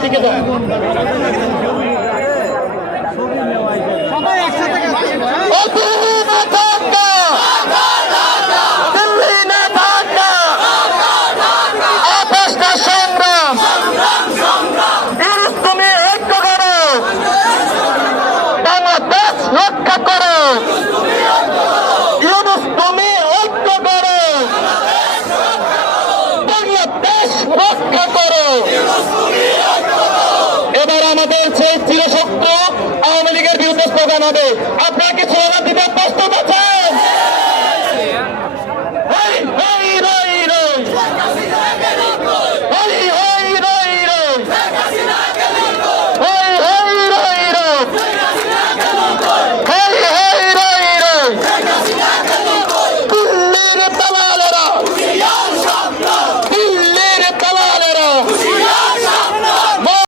এদিকে যান। রক্ষা করো, ইউনূস তুমি ঐক্য করো, বাংলাদেশ রক্ষা করো। এবার আমাদের সেই চিরশত্রু আওয়ামী লীগের বিরুদ্ধে স্লোগান হবে। আপনারা কি স্লোগান দিতে